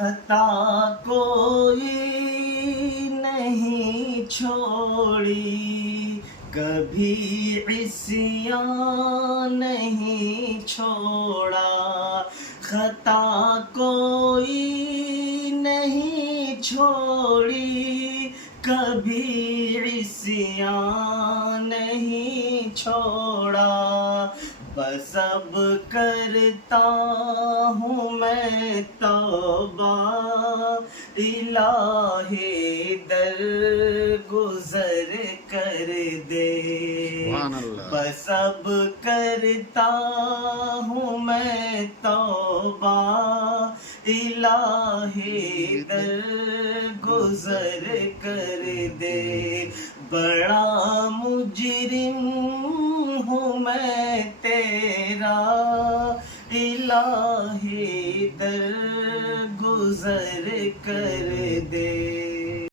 خطا کوئی نہیں چھوڑی، کبھی عصیان نہیں چھوڑا، خطا کوئی نہیں چھوڑی، کبھی عصیان نہیں چھوڑا، بس اب کرتا ہوں میں توبہ، الہی در گزر کر دے، سبحان اللہ۔ بس اب کرتا ہوں میں توبہ، الہی در گزر کر دے، بڑا مجرم ہوں میں تیرا، الہی در گزر کر دے۔